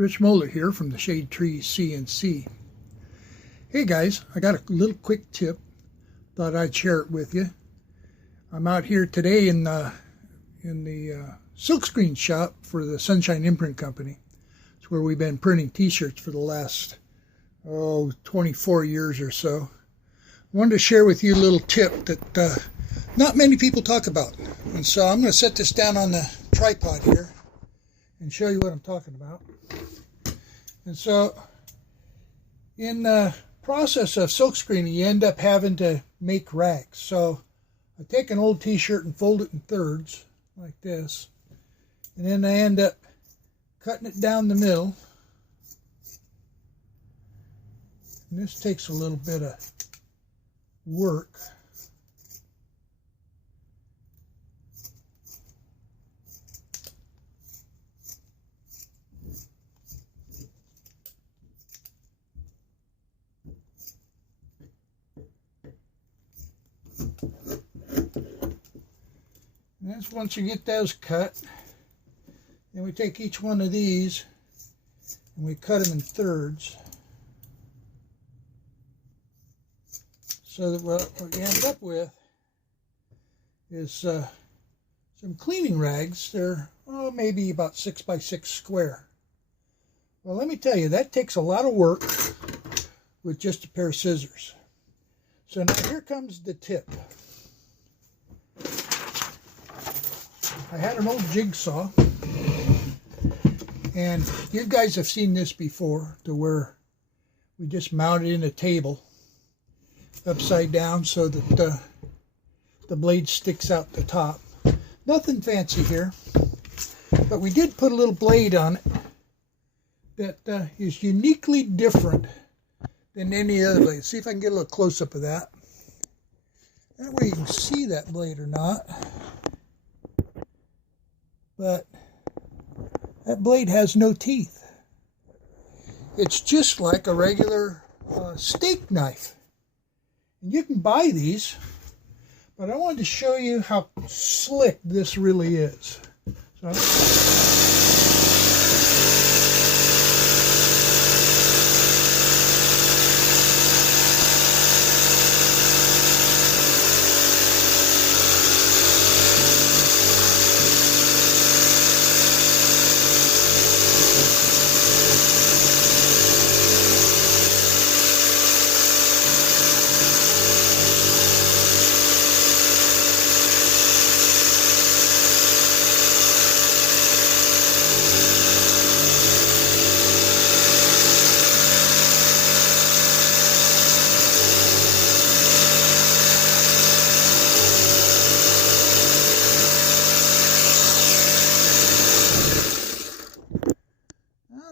Rich Moeller here from the Shade Tree CNC. Hey guys, I got a little quick tip. Thought I'd share it with you. I'm out here today in the silkscreen shop for the Sunshine Imprint Company. It's where we've been printing t-shirts for the last 24 years or so. I wanted to share with you a little tip that not many people talk about. And so I'm going to set this down on the tripod here and show you what I'm talking about. And so in the process of silkscreening, you end up having to make rags. So I take an old t-shirt and fold it in thirds like this, and then I end up cutting it down the middle. And this takes a little bit of work. And that's once you get those cut, then we take each one of these and we cut them in thirds, so that what you end up with is some cleaning rags. They're maybe about 6 by 6 square. Well, let me tell you, that takes a lot of work with just a pair of scissors. So now here comes the tip. I had an old jigsaw, and you guys have seen this before, to where we just mount it in a table upside down so that the blade sticks out the top. Nothing fancy here, but we did put a little blade on it that is uniquely different than any other blade. See if I can get a little close-up of that. That way you can see that blade or not. But that blade has no teeth. It's just like a regular steak knife. And you can buy these, but I wanted to show you how slick this really is.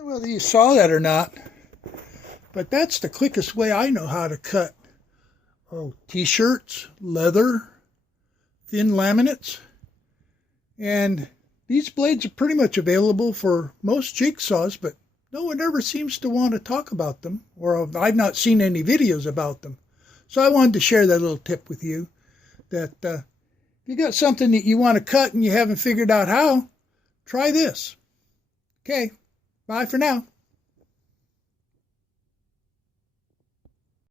Whether you saw that or not, but that's the quickest way I know how to cut t-shirts, leather, thin laminates. And these blades are pretty much available for most jigsaws, but no one ever seems to want to talk about them, or I've not seen any videos about them. So I wanted to share that little tip with you, that if you got something that you want to cut and you haven't figured out how, try this. Okay. Bye for now.